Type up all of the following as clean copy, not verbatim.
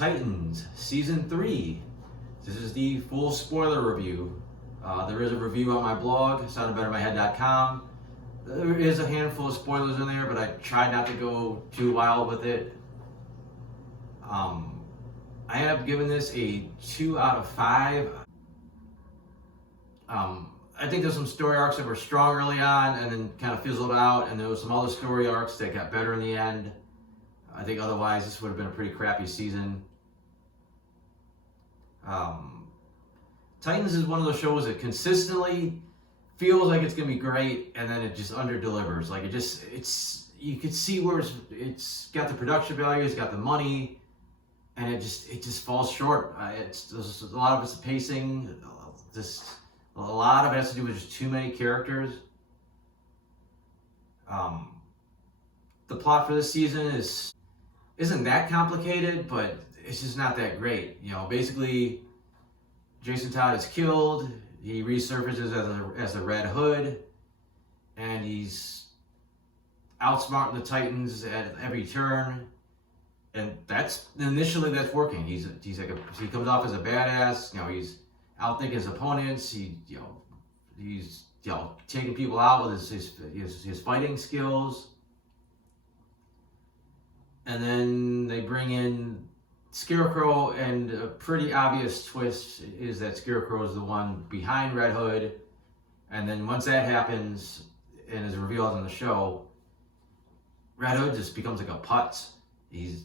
Titans Season 3. This is the full spoiler review. There is a review on my blog, soundedbettermyhead.com. There is a handful of spoilers in there, but I tried not to go too wild with it. I end up giving this a 2 out of 5. I think there's some story arcs that were strong early on and then kind of fizzled out, and there was some other story arcs that got better in the end. I think otherwise this would have been a pretty crappy season. Titans is one of those shows that consistently feels like it's gonna be great, and then it just under-delivers. Like you could see where it's got the production value, it's got the money, and it just falls short. There's a lot of it's pacing. A lot of it has to do with just too many characters. The plot for this season isn't that complicated, but it's just not that great. You know, basically, Jason Todd is killed. He resurfaces as the Red Hood, and he's outsmarting the Titans at every turn. And that's working. He comes off as a badass. You know, he's outthinking his opponents. He's taking people out with his fighting skills. And then they bring in Scarecrow, and a pretty obvious twist is that Scarecrow is the one behind Red Hood. And then once that happens and is revealed on the show, Red Hood just becomes like a putz. He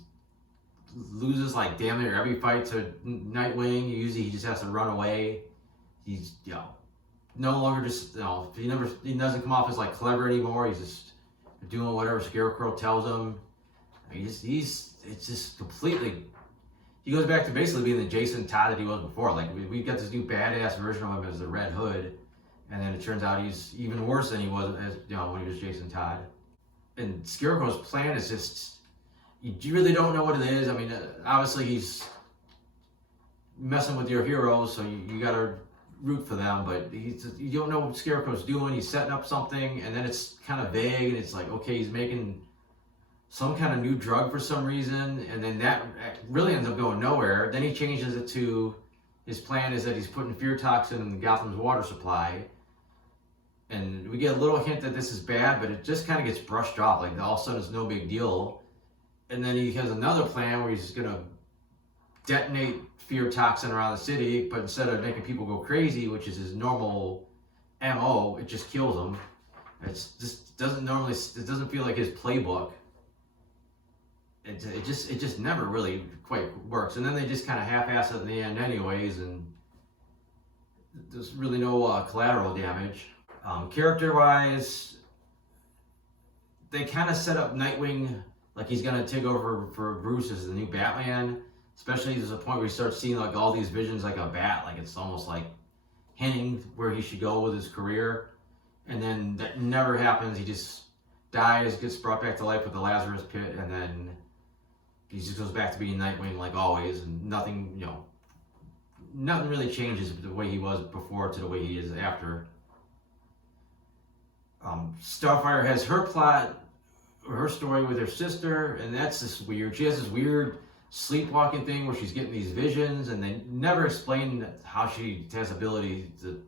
loses like damn near every fight to Nightwing. Usually he just has to run away. He's no longer just he doesn't come off as like clever anymore. He's just doing whatever Scarecrow tells him. It's just completely. He goes back to basically being the Jason Todd that he was before. Like we got this new badass version of him as the Red Hood, and then it turns out he's even worse than he was when he was Jason Todd. And Scarecrow's plan is just you really don't know what it is. I mean, obviously he's messing with your heroes, so you gotta root for them. But you don't know what Scarecrow's doing. He's setting up something, and then it's kind of vague, and it's like, okay, he's making some kind of new drug for some reason, and then that really ends up going nowhere. Then he changes it to his plan is that he's putting fear toxin in Gotham's water supply, and we get a little hint that this is bad, but it just kind of gets brushed off. Like all of a sudden it's no big deal. And then he has another plan where he's gonna detonate fear toxin around the city, but instead of making people go crazy, which is his normal MO, it just kills them. It doesn't feel like his playbook. It just never really quite works. And then they just kind of half-ass it in the end anyways, and there's really no collateral damage. Character-wise, they kind of set up Nightwing like he's going to take over for Bruce as the new Batman. Especially there's a point where he starts seeing like all these visions like a bat, like it's almost like hinting where he should go with his career. And then that never happens. He just dies, gets brought back to life with the Lazarus Pit, and then he just goes back to being Nightwing like always, and nothing really changes the way he was before to the way he is after. Starfire has her plot, her story with her sister, and that's just weird. She has this weird sleepwalking thing where she's getting these visions, and they never explain how she has ability to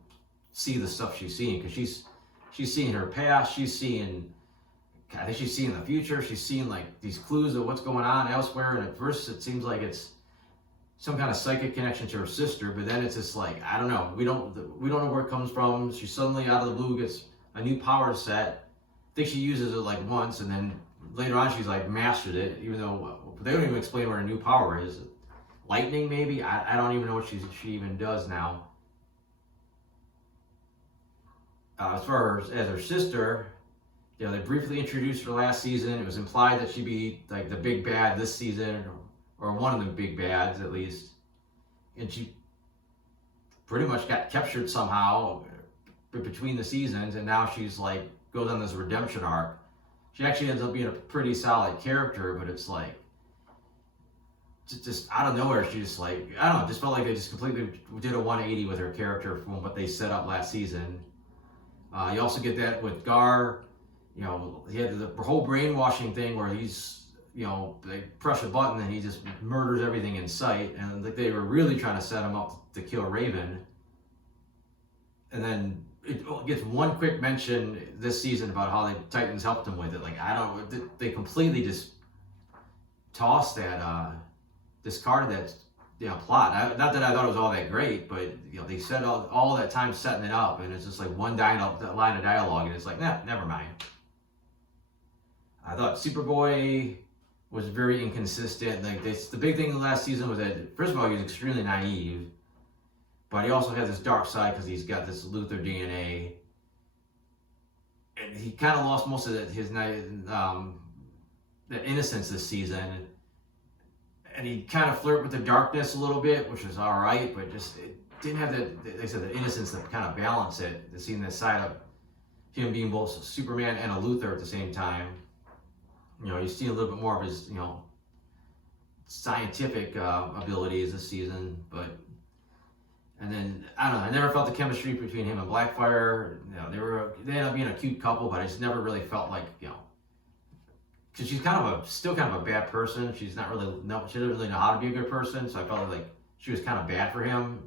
see the stuff she's seeing, because she's seeing her past, I think she's seeing the future. She's seeing like these clues of what's going on elsewhere. And at first it seems like it's some kind of psychic connection to her sister, but then it's just like, I don't know. We don't know where it comes from. She suddenly out of the blue gets a new power set. I think she uses it like once, and then later on she's like mastered it, even though they don't even explain what her new power is. Lightning maybe? I don't even know what she even does now. As far as her sister, they briefly introduced her last season. It was implied that she'd be like the big bad this season, or one of the big bads at least. And she pretty much got captured somehow between the seasons, and now she's like goes on this redemption arc. She actually ends up being a pretty solid character, but it's like just out of nowhere, she just like, I don't know, just felt like they just completely did a 180 with her character from what they set up last season. You also get that with Gar. He had the whole brainwashing thing where he's they push a button and he just murders everything in sight, and like they were really trying to set him up to kill Raven. And then it gets one quick mention this season about how the Titans helped him with it. Like, they completely just tossed that, discarded that, plot. Not that I thought it was all that great, but they spent all that time setting it up, and it's just like one line of dialogue, and it's like, nah, never mind. I thought Superboy was very inconsistent. Like, the big thing last season was that, first of all, he was extremely naive, but he also has this dark side because he's got this Luthor DNA, and he kind of lost most of his that innocence this season. And he kind of flirted with the darkness a little bit, which was all right, but just it didn't have the innocence to kind of balance it. To seeing this side of him being both Superman and a Luthor at the same time. You see a little bit more of his, scientific abilities this season, and then I don't know. I never felt the chemistry between him and Blackfire. They ended up being a cute couple, but I just never really felt like because she's still kind of a bad person. She doesn't really know how to be a good person. So I felt like she was kind of bad for him.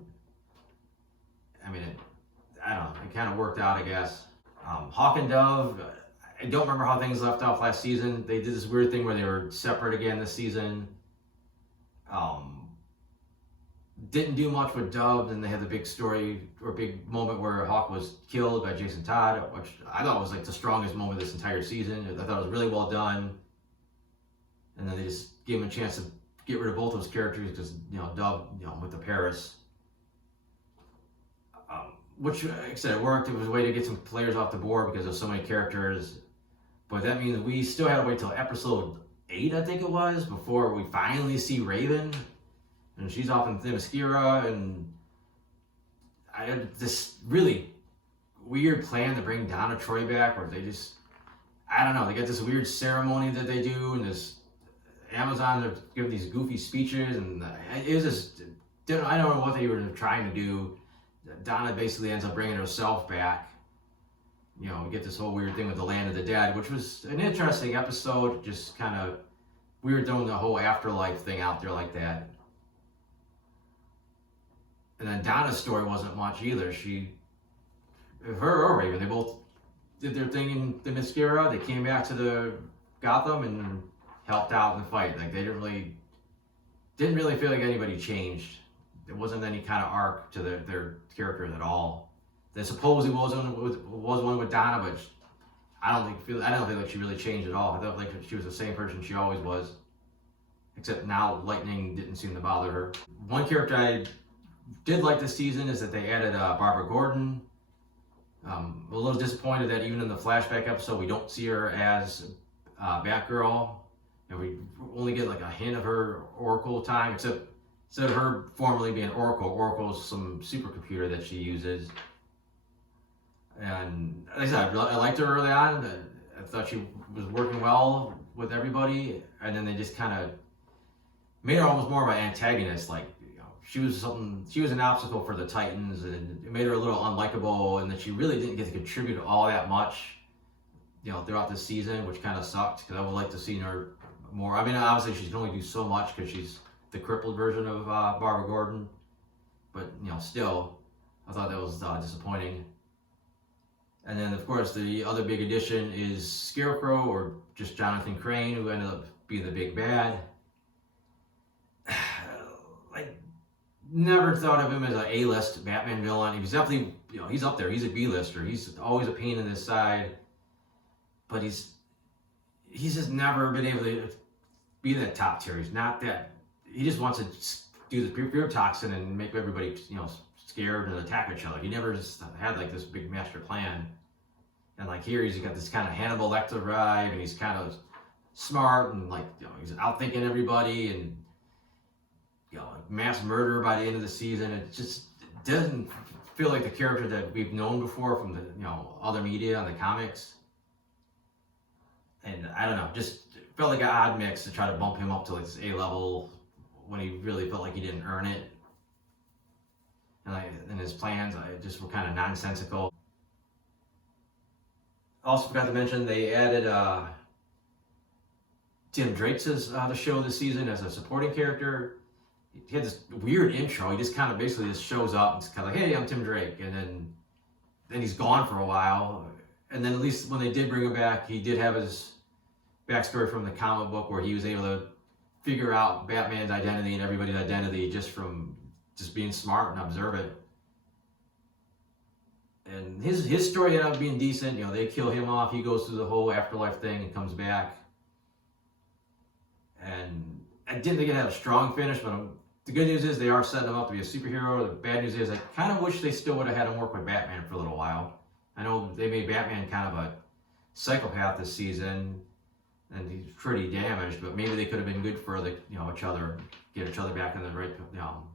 I mean, I don't know. It kind of worked out, I guess. Hawk and Dove. I don't remember how things left off last season. They did this weird thing where they were separate again this season. Didn't do much with Dove, and they had the big story or big moment where Hawk was killed by Jason Todd, which I thought was like the strongest moment of this entire season. I thought it was really well done. And then they just gave him a chance to get rid of both those characters because, Dove, with the Paris. Which, like I said, it worked. It was a way to get some players off the board because there's so many characters. But that means we still had to wait till episode 8, I think it was, before we finally see Raven. And she's off in Themyscira, and I had this really weird plan to bring Donna Troy back, where they just, I don't know, they got this weird ceremony that they do, and this Amazon, they're giving these goofy speeches, and it was just, I don't know what they were trying to do. Donna basically ends up bringing herself back. We get this whole weird thing with the Land of the Dead, which was an interesting episode, just kind of weird throwing the whole afterlife thing out there like that. And then Donna's story wasn't much either. Her or Raven, they both did their thing in the Themyscira. They came back to the Gotham and helped out in the fight. Like, they didn't really feel like anybody changed. There wasn't any kind of arc to their characters at all. There supposedly was one with Donna, but I don't feel like she really changed at all. I felt like she was the same person she always was, except now lightning didn't seem to bother her. One character I did like this season is that they added Barbara Gordon. A little disappointed that even in the flashback episode we don't see her as Batgirl, and we only get like a hint of her Oracle time, except instead of her formerly being Oracle's some supercomputer that she uses. And like I said, I liked her early on. I thought she was working well with everybody, and then they just kind of made her almost more of an antagonist. Like, she was an obstacle for the Titans, and it made her a little unlikable, and that she really didn't get to contribute all that much, throughout the season, which kind of sucked because I would like to see her more. I mean, obviously she can only do so much because she's the crippled version of Barbara Gordon, but still, I thought that was disappointing. And then, of course, the other big addition is Scarecrow, or just Jonathan Crane, who ended up being the big bad. Never thought of him as an A-list Batman villain. He was definitely, he's up there. He's a B-lister. He's always a pain in his side. But he's just never been able to be that top tier. He's not that. He just wants to do the pure toxin and make everybody, scared and attack each other. He never just had like this big master plan. And like here, he's got this kind of Hannibal Lecter vibe, and he's kind of smart and like, he's outthinking everybody, and mass murder by the end of the season. It just doesn't feel like the character that we've known before from the other media and the comics. And I don't know, just felt like an odd mix to try to bump him up to like this A level when he really felt like he didn't earn it. And his plans just were kind of nonsensical. Also forgot to mention they added Tim Drake's the show this season as a supporting character. He had this weird intro. He just kind of basically just shows up and it's kind of like, hey, I'm Tim Drake, and then he's gone for a while. And then at least when they did bring him back, he did have his backstory from the comic book where he was able to figure out Batman's identity and everybody's identity just from just being smart and observant. And his story ended up being decent. You know, they kill him off. He goes through the whole afterlife thing and comes back. And I didn't think it had a strong finish, but the good news is they are setting him up to be a superhero. The bad news is I kind of wish they still would have had him work with Batman for a little while. I know they made Batman kind of a psychopath this season, and he's pretty damaged. But maybe they could have been good for each other, get each other back on the right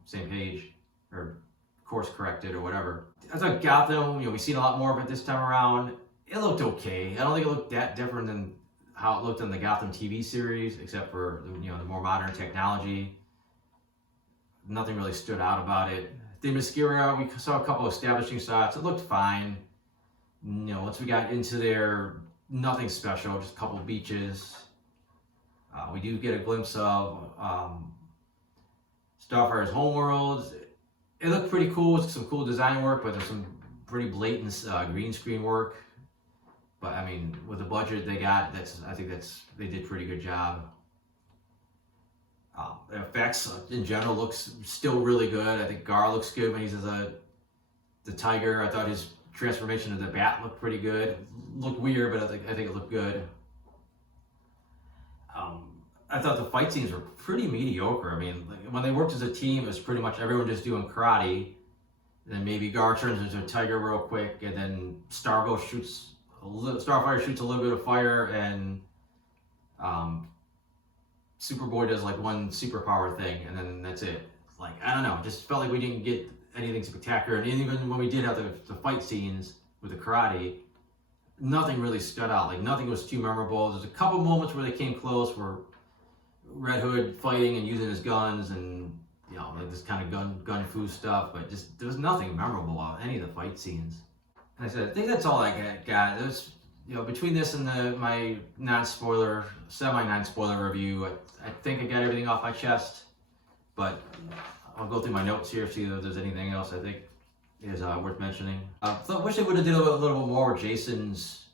same page or course corrected or whatever. I thought Gotham, we've seen a lot more of it this time around. It looked okay. I don't think it looked that different than how it looked in the Gotham TV series, except for the more modern technology. Nothing really stood out about it. Themyscira, we saw a couple establishing shots. It looked fine. Once we got into there, nothing special, just a couple beaches. We do get a glimpse of Starfire's homeworld. It looked pretty cool. It's some cool design work, but there's some pretty blatant green screen work. But I mean, with the budget they got, I think they did a pretty good job. The effects in general looks still really good. I think Gar looks good when he's as the tiger. I thought his transformation of the bat looked pretty good. Looked weird, but I think it looked good. I thought the fight scenes were pretty mediocre. I mean, when they worked as a team, it was pretty much everyone just doing karate. And then maybe Gar turns into a tiger real quick, and then Starfire shoots a little bit of fire, and Superboy does like one superpower thing, and then that's it. Like, I don't know, it just felt like we didn't get anything spectacular. And even when we did have the fight scenes with the karate, nothing really stood out. Like, nothing was too memorable. There's a couple moments where they came close, where Red Hood fighting and using his guns and like this kind of gun fu stuff, but just there was nothing memorable about any of the fight scenes. And I said, I think that's all I got. There's between this and my semi non-spoiler review, I think I got everything off my chest. But I'll go through my notes here, see if there's anything else I think is worth mentioning. So I wish they would have did a little bit more with Jason's,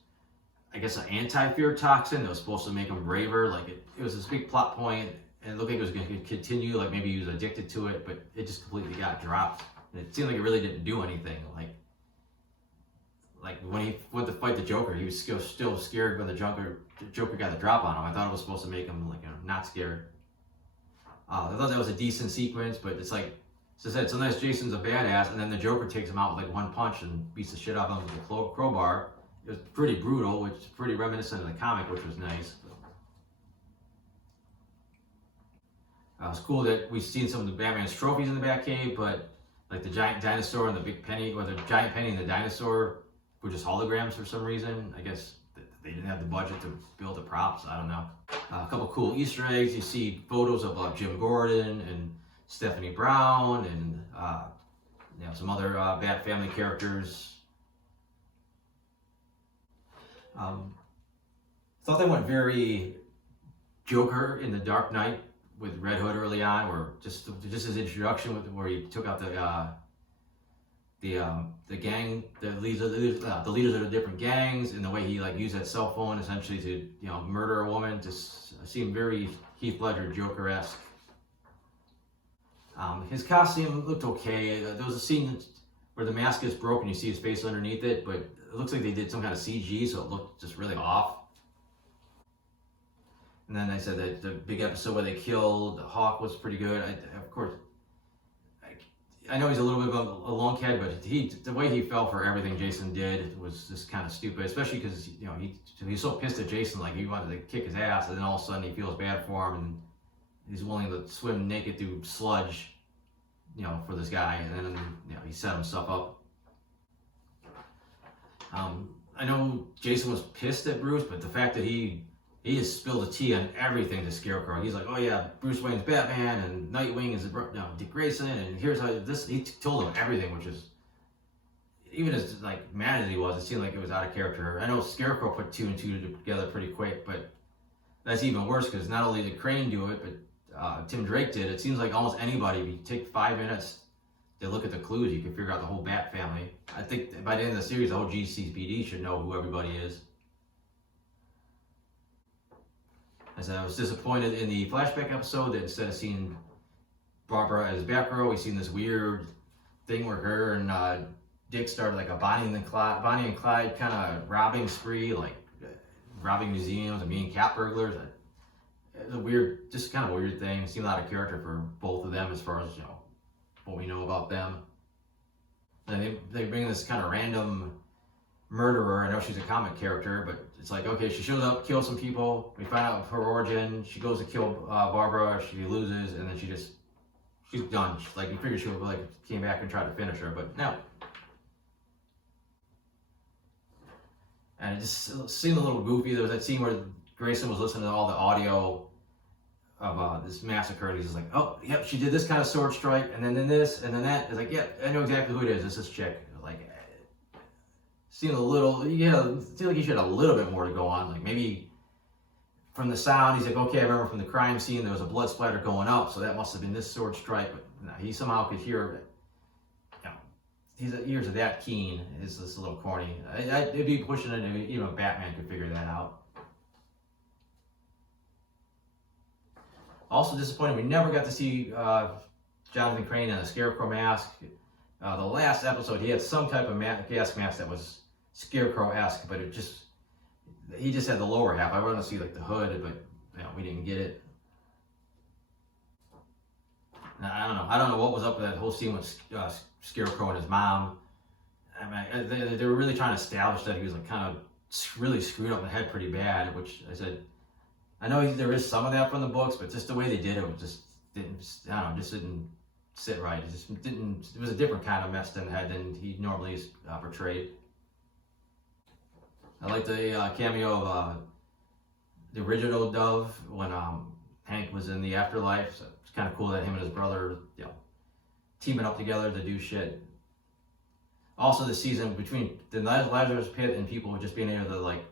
I guess, an anti-fear toxin that was supposed to make him braver. Like it was this big plot point, and it looked like it was going to continue. Like maybe he was addicted to it, but it just completely got dropped. And it seemed like it really didn't do anything. Like when he went to fight the Joker, he was still scared when the Joker got the drop on him. I thought it was supposed to make him not scared. I thought that was a decent sequence, but it's like, as I said, sometimes Jason's a badass, and then the Joker takes him out with like one punch and beats the shit out of him with a crowbar. It was pretty brutal, which is pretty reminiscent of the comic, which was nice. It was cool that we've seen some of the Batman's trophies in the Batcave, but like the giant dinosaur and the big penny, or the giant penny and the dinosaur were just holograms for some reason. I guess they didn't have the budget to build the props. I don't know. A couple cool Easter eggs. You see photos of Jim Gordon and Stephanie Brown and some other Bat Family characters. Thought they went very Joker in the Dark Knight with Red Hood early on, where just his introduction where he took out the gang, the leaders of the different gangs, and the way he used that cell phone essentially to murder a woman, just seemed very Heath Ledger Joker-esque. His costume looked okay. There was a scene where the mask is broken, you see his face underneath it, but it looks like they did some kind of CG, so it looked just really off. And then I said that the big episode where they killed Hawk was pretty good. I know he's a little bit of a lunkhead, but the way he fell for everything Jason did was just kind of stupid, especially because he's so pissed at Jason, like he wanted to kick his ass, and then all of a sudden he feels bad for him, and he's willing to swim naked through sludge, for this guy, and then he set himself up. I know Jason was pissed at Bruce, but the fact that he just spilled the tea on everything to Scarecrow. He's like, oh yeah, Bruce Wayne's Batman, and Nightwing is Dick Grayson, and here's how this. He told him everything, which is, even as mad as he was, it seemed like it was out of character. I know Scarecrow put two and two together pretty quick, but That's even worse because not only did Crane do it, but Tim Drake did. It seems like almost anybody, if you take 5 minutes to look at the clues, you can figure out the whole Bat family. I think by the end of the series, the whole GCPD should know who everybody is. As I was disappointed in the flashback episode that instead of seeing Barbara as Batgirl, we seen this weird thing where her and Dick started like a Bonnie and Clyde kind of robbing spree, like robbing museums and being cat burglars. It's a weird, just kind of a weird thing. It seemed out of character for both of them as far as, what we know about them. And they bring this kind of random murderer. I know she's a comic character, but it's like, okay, she shows up, kills some people. We find out her origin. She goes to kill Barbara. She loses, and then she's done. Like, you figure she would like came back and tried to finish her, but no. And it just seemed a little goofy. There was that scene where Grayson was listening to all the audio of this massacre, and he's just like, oh, yep, she did this kind of sword strike, and then this, and then that. It's like, yep, I know exactly who it is. It's this chick. Like, seemed a little, seemed like he should have a little bit more to go on. Like, maybe from the sound, he's like, okay, I remember from the crime scene, there was a blood splatter going up, so that must have been this sword strike. But no, he somehow could hear it. His ears are that keen. It's just a little corny. It'd be pushing it. Even Batman could figure that out. Also disappointed, we never got to see Jonathan Crane in a Scarecrow mask. The last episode, he had some type of gas mask that was Scarecrow-esque, but he just had the lower half. I wanted to see like the hood, but we didn't get it. Now, I don't know what was up with that whole scene with Scarecrow and his mom. I mean, they were really trying to establish that he was like kind of really screwed up in the head pretty bad, which I said, I know there is some of that from the books, but just the way they did it just didn't sit right. It was a different kind of messed in the head than he normally is portrayed. I like the cameo of the original Dove when Hank was in the afterlife. So it's kind of cool that him and his brother, teaming up together to do shit. Also, this season between the Lazarus Pit and people just being able to like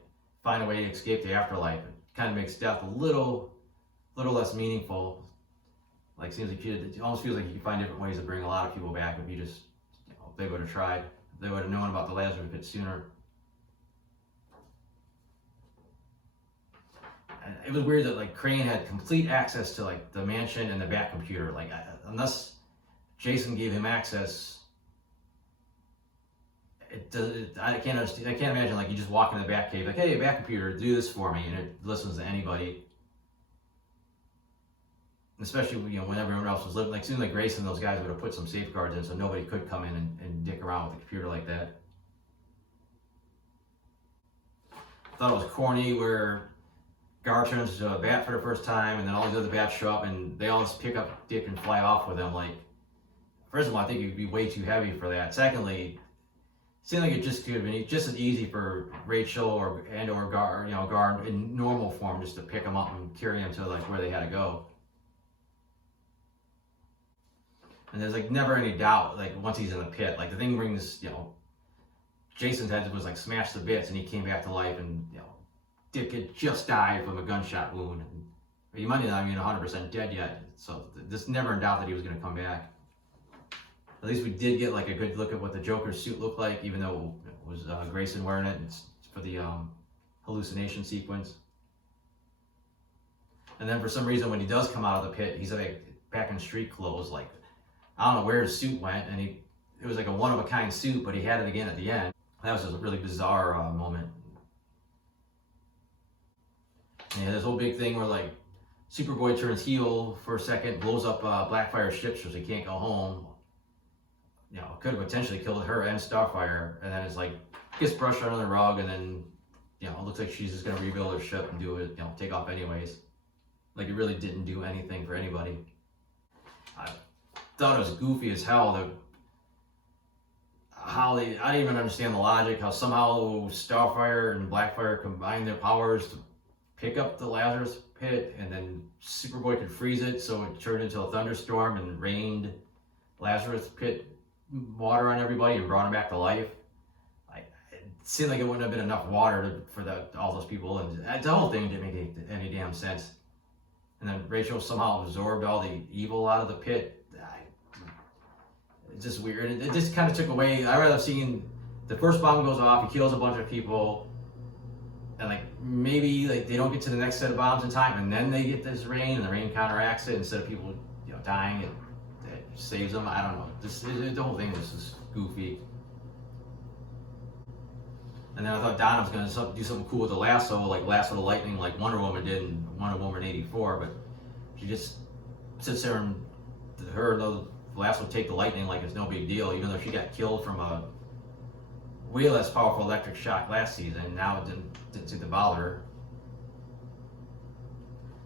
find a way to escape the afterlife, it kind of makes death a little less meaningful. Like, seems like it almost feels like you can find different ways to bring a lot of people back if you just, if they would have tried, if they would have known about the Lazarus Pit sooner. And it was weird that like Crane had complete access to like the mansion and the Bat computer. Like, unless Jason gave him access, I can't understand. I can't imagine like you just walk in the Bat cave like, hey, Bat computer, do this for me, and it listens to anybody. Especially when everyone else was living. Like, soon like Grayson, those guys would have put some safeguards in so nobody could come in and dick around with the computer like that. I thought it was corny where Gar turns into a bat for the first time, and then all these other bats show up, and they all just pick up Dick and fly off with him. Like, first of all, I think it'd be way too heavy for that. Secondly, it seemed like it just could have been just as easy for Rachel or Gar, Gar in normal form, just to pick him up and carry him to like where they had to go. And there's like never any doubt, like once he's in the pit, like the thing rings, Jason's head was like smashed to bits, and he came back to life, and Dick had just died from a gunshot wound. He might not even 100% dead yet, so there's never in doubt that he was going to come back. At least we did get like a good look at what the Joker's suit looked like, even though it was Grayson wearing it. It's for the hallucination sequence. And then for some reason, when he does come out of the pit, he's like back in street clothes. Like, I don't know where his suit went, and it was like a one-of-a-kind suit, but he had it again at the end. That was just a really bizarre moment. And this whole big thing where like Superboy turns heel for a second, blows up Blackfire's ship so she can't go home. Could have potentially killed her and Starfire, and then it's like gets brushed under the rug, and then it looks like she's just gonna rebuild her ship and do it, take off anyways. Like, it really didn't do anything for anybody. I thought it was goofy as hell I didn't even understand the logic, how somehow Starfire and Blackfire combined their powers to pick up the Lazarus Pit, and then Superboy could freeze it so it turned into a thunderstorm and rained Lazarus Pit water on everybody and brought him back to life. seemed like it wouldn't have been enough water for all those people, and the whole thing didn't make any damn sense. And then Rachel somehow absorbed all the evil out of the pit. It's just weird. It just kind of took away. I rather have seen the first bomb goes off, he kills a bunch of people, and like maybe like they don't get to the next set of bombs in time, and then they get this rain, and the rain counteracts it instead of people dying. It saves them. I don't know. The whole thing was just goofy. And then I thought Donna was going to do something cool with the lasso, like lasso the lightning, like Wonder Woman did in Wonder Woman '84. But she just sits there and her and the lasso take the lightning like it's no big deal, even though she got killed from a way less powerful electric shock last season. Now it didn't seem to bother her.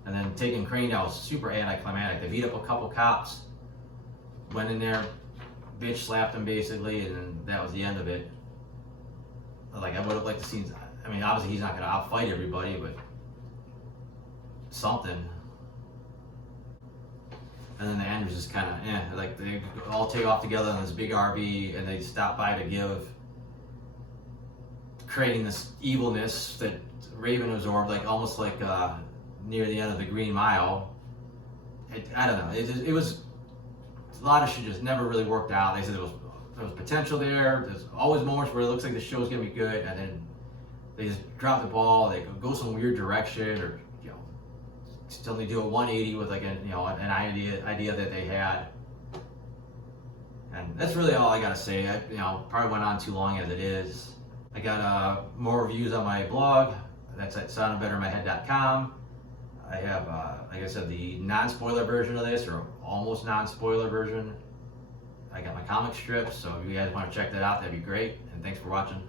And then taking Crane out was super anticlimactic. They beat up a couple cops, went in there, bitch slapped him basically, and then that was the end of it. Like, I would have liked to see, I mean, obviously he's not going to outfight everybody, but something. And then the end was just kind of, like they all take off together in this big RV, and they stop by to give creating this evilness that Raven absorbed, like almost like near the end of the Green Mile. I don't know. It was a lot of shit just never really worked out. They said there was potential there. There's always moments where it looks like the show's gonna be good, and then they just drop the ball. They go some weird direction, or suddenly do a 180 with like an idea that they had. And that's really all I gotta say. I probably went on too long as it is. I got more reviews on my blog. That's at soundofbettermyhead.com. I have, like I said, the non-spoiler version of this, or almost non-spoiler version. I got my comic strips, so if you guys want to check that out, that'd be great. And thanks for watching.